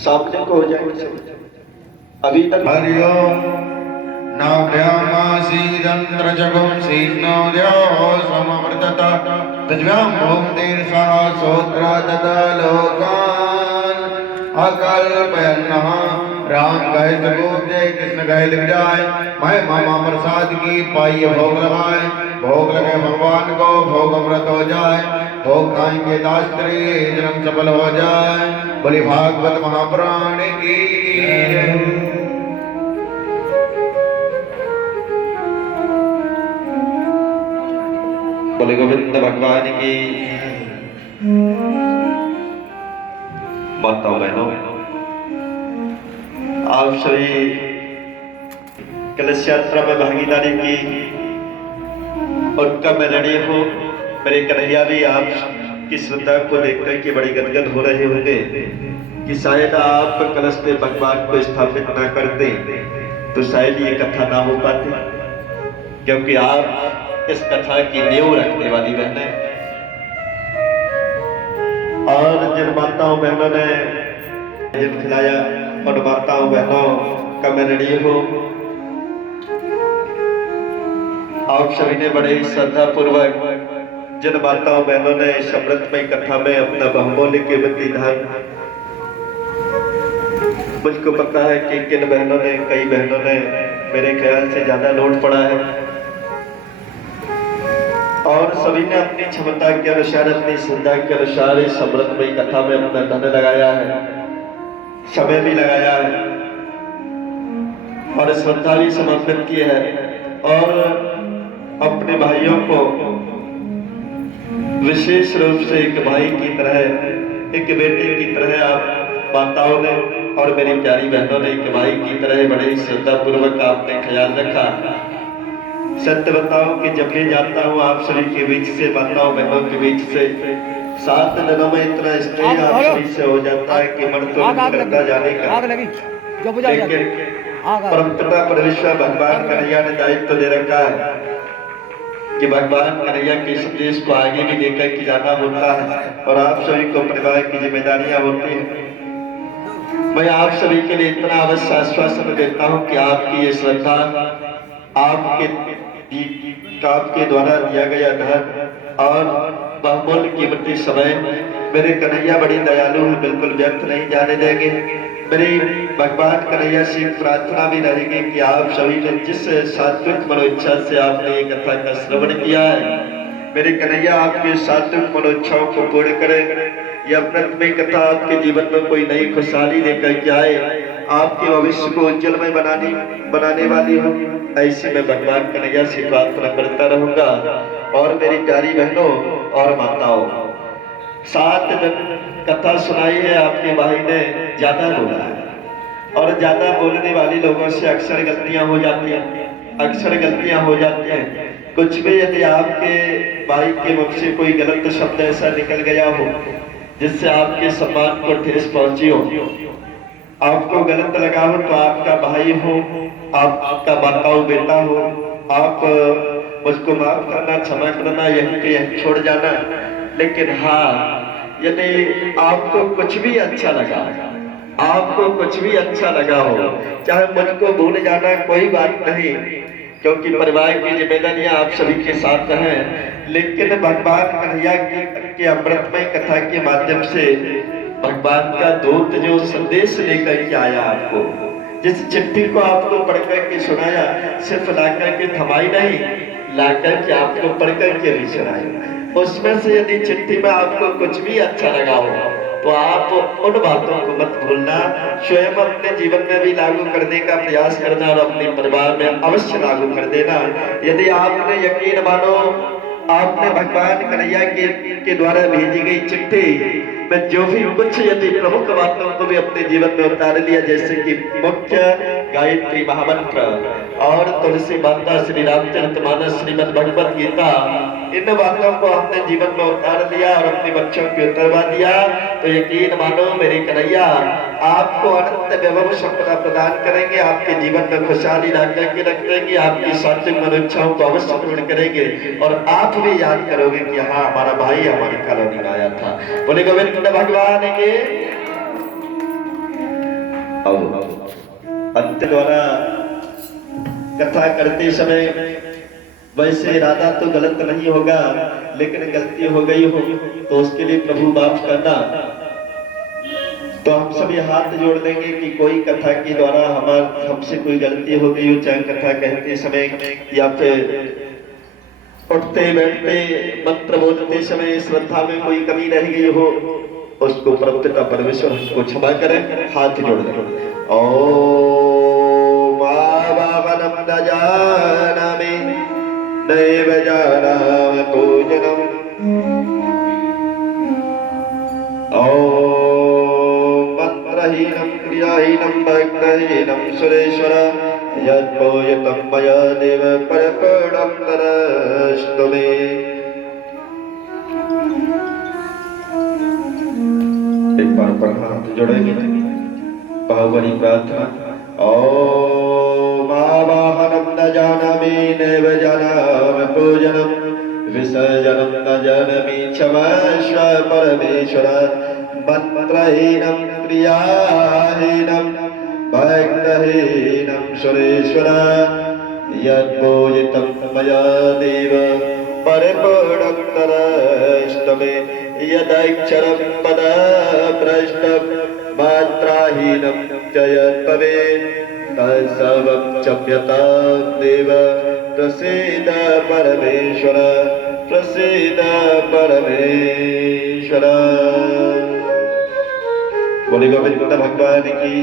सामने को हो जाएंगे अभी तक हरिओम नाभ्यामासीदंत्रजगुं सीर्णोद्यो समवर्तत तज्व्यां भूमतिर्सह सोत्रा तथा लोकान् अकल्पयन्नः राम गए जगोप जय कृष्ण गए दिख जाए मैं मामा प्रसाद की पाई भोग लगाए भोग लगे भगवान को भोग अमृत हो जाए भोग खाएंगे दास्त्री जन्म सफल हो जाए बोली भागवत महापुराण की बोले गोविंद भगवान की माताओं बहनों आप सभी कलश यात्रा में भागीदारी की उनका मैं ऋणी हूँ। मेरे कन्हैया भी आप की श्रद्धा को देखकर के बड़ी गदगद हो रहे होंगे कि शायद आप कलश में भगवान को स्थापित न करते तो शायद ये कथा ना हो पाती, क्योंकि आप इस कथा की नींव रखने वाली बहनें और जिन माताओं बहनों ने जिन खिलाया और माताओं बहनों का मैं ऋणी हूँ। आप सभी ने बड़े श्रद्धा पूर्वक जिन माताओं बहनों ने इस अमृतमय कथा में अपना बहुमूल्य कीमती धन, मुझको पता है कि किन बहनों ने कई बहनों ने मेरे ख्याल से ज्यादा लोड पड़ा है और सभी ने अपनी क्षमता के अनुसार अपनी श्रद्धा के अनुसार इस अमृतमय कथा में अपना धन लगाया है, समय भी लगाया है और श्रद्धा भी समर्पित की है और अपने भाइयों को विशेष रूप से एक भाई की तरह एक बेटे की तरह आप माताओं ने और मेरी प्यारी बहनों ने एक भाई की तरह बड़े श्रद्धा पूर्वक आपने ख्याल रखा। सत्य बताओ कि जब भी जाता हूँ आप सभी के बीच से, माताओं बहनों के बीच से, 7 दिनों में इतना स्नेह आप सभी से हो जाता है कि मन तो करता जाने का, लेकिन परमपिता परमेश्वर भगवान कन्हैया ने दायित्व दे रखा है कि भगवान कन्हैया के संदेश को आगे भी लेकर के जाना होता है और आप सभी को परिवार की जिम्मेदारियां होती हैं। मैं आप सभी के लिए इतना अवश्य आश्वासन देता हूं कि आपकी ये श्रद्धा, आपके द्वारा दिया गया धन और बहुमूल्य कीमती समय मेरे कन्हैया बड़ी दयालु है, बिल्कुल व्यर्थ नहीं जाने देंगे। मेरी भगवान कन्हैया से प्रार्थना भी रहेगी कि आप सभी ने जिस सात्विक मनोइच्छा से आपने ये कथा का श्रवण किया है, मेरे कन्हैया आपके सात्विक मनोच्छाओं को पूर्ण करे। यह अमृतमय कथा आपके जीवन में कोई नई खुशहाली लेकर के आए, आपके भविष्य को उज्जवलमय बनाने वाली हो, ऐसी मैं भगवान कन्हैया से प्रार्थना करता रहूंगा। और मेरी प्यारी बहनों और माताओं, 7 दिन कथा सुनाई है, आपके भाई ने ज्यादा बोला है और ज्यादा बोलने वाले लोगों से अक्सर गलतियां हो जाती हैं। कुछ भी यदि आपके भाई के मुख से कोई गलत शब्द ऐसा निकल गया हो जिससे आपके सम्मान को ठेस पहुंची हो, आपको गलत लगा हो, तो आपका भाई हो, आपका बाताऊ बेटा हो, आप मुझको माफ करना, क्षमा करना, यहीं के यहीं छोड़ जाना। लेकिन हाँ, यदि आपको कुछ भी अच्छा लगा हो, चाहे मुझको भूल जाना, कोई बात नहीं, क्योंकि परिवार की जिम्मेदारियां आप सभी के साथ हैं। लेकिन भगवान कन्हैया की अमृतमय कथा के माध्यम से भगवान का दूत जो संदेश लेकर के आया, आपको जिस चिट्ठी को आपको पढ़कर के सुनाया, सिर्फ लाकर के थमाई नहीं, लाकर के आपको पढ़कर के भी सुनाई। उसमें से यदि चिट्ठी में आपको कुछ भी अच्छा लगा हो, तो आप उन बातों को मत भूलना, स्वयं अपने जीवन में भी लागू करने का प्रयास करना और अपने परिवार में अवश्य लागू कर देना। यदि आपने यकीन मानो, आपने भगवान कन्हैया के द्वारा भेजी गई चिट्ठी में जो भी कुछ यदि प्रमुख बातों को भी अपने जीवन में उतार लिया, जैसे कि मुख्य गायत्री महामंत्र और तुलसी माता, श्री रामचरितमानस, श्रीमद् भगवत गीता, इन बातों को अपने जीवन में उतार दिया और अपने बच्चों को उतरवा दिया, तो यकीन मानो मेरे कन्हैया आपको अनंत वैभव संपदा प्रदान करेंगे, आपके जीवन में खुशहाली ला करके रख देंगे, आपकी सात्विक मनोच्छाओं को अवश्य पूर्ण करेंगे और आप भी याद करोगे कि हाँ, हमारा भाई हमारी कॉलोनी में आया था। बोले गोविंद भगवान के। अंत द्वारा कथा करते समय वैसे इरादा तो गलत नहीं होगा, लेकिन गलती हो गई हो तो उसके लिए प्रभु माफ करना। तो हम सभी हाथ जोड़ देंगे कि कोई कथा के द्वारा हमसे कोई गलती हो गई हो, चाहे कथा कहते समय या फिर उठते बैठते मंत्र बोलते समय श्रद्धा में कोई कमी रह गई हो, उसको परमपिता परमेश्वर हमको क्षमा करें। हाथ जोड़ दें। ओम आवाहनम न जानामि नैव जानामि पूजनम्। ओम मंत्रहीनं क्रियाहीनं भक्तहीनं सुरेश्वर यत्पोयतं मया देव परपणं तरस्तु मे। एक बार पर हाथ जोड़ेंगे, बाहुबली प्रार्थना। ओम आवाहनं न जानामि नैव जानामि पूजनं विसर्जनं न जानामि क्षमस्व परमेश्वर। मंत्रहीनं क्रियाहीनं भक्तहीनं सुरेश्वर यत्पूजितं मया देव परिपूर्णं तरस्तु मे। यदक्षरं पदभ्रष्टं मात्राहीनं च यद्भवेत् तत्सर्वं क्षम्यतां देव। प्रसीद परमेश्वर, प्रसीद परमेश्वर। बोले गोविंद भगवान की,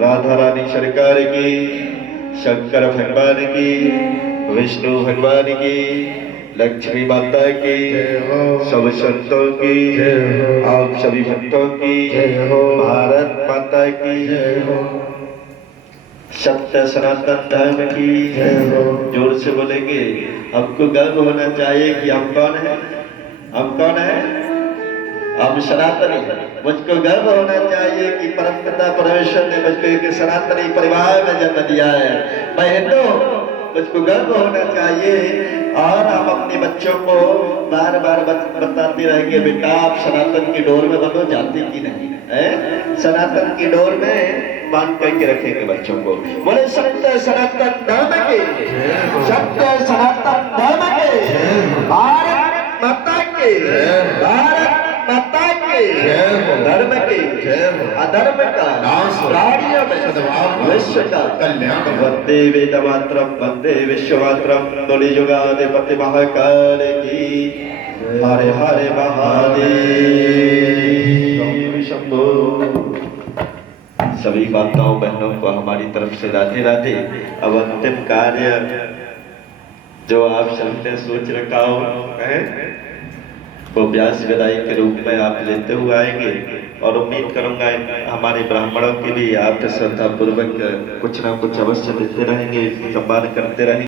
राधा रानी सरकार की, शंकर भगवान की, विष्णु भगवान की, लक्ष्मी माता की, सब संतों की, आप सभी भक्तों की, भारत माता की, सत्य सनातन धर्म की। जोर से बोलेंगे। हमको गर्व होना चाहिए कि हम कौन है, हम कौन है, हम सनातनी। मुझको गर्व होना चाहिए कि परमपिता परमेश्वर ने मुझको एक सनातनी परिवार में जन्म दिया है। मैं हिंदू, मुझको गर्व होना चाहिए। और हम अपने बच्चों को बार बार बताते रहेंगे, बेटा आप सनातन की डोर में बनो, जाते की नहीं है, सनातन की डोर में बांध करके रखेंगे बच्चों को। बोले सत्य सनातन धर्म के, सत्य सनातन धर्म के, भारत माता के, भारत माता के। धर्म धर्म के जय हो। अधर्म का नाश हो। प्राणियों में सद्भाव विश्व का कल्याण हो। वंदे वेदमात्रम वंदे विश्वमात्रम कलियुगाधिपति महाकाल की हरे हरे महादेव शंभो। सभी माताओं बहनों को हमारी तरफ से राधे राधे। अब अंतिम कार्य जो आप सभी ने सोच रखा हो है वो व्यास विदाई के रूप में आप लेते हुए आएंगे और उम्मीद करूंगा हमारे ब्राह्मणों की भी आप श्रद्धा पूर्वक कुछ ना कुछ अवश्य देते रहेंगे, सम्मान करते रहेंगे।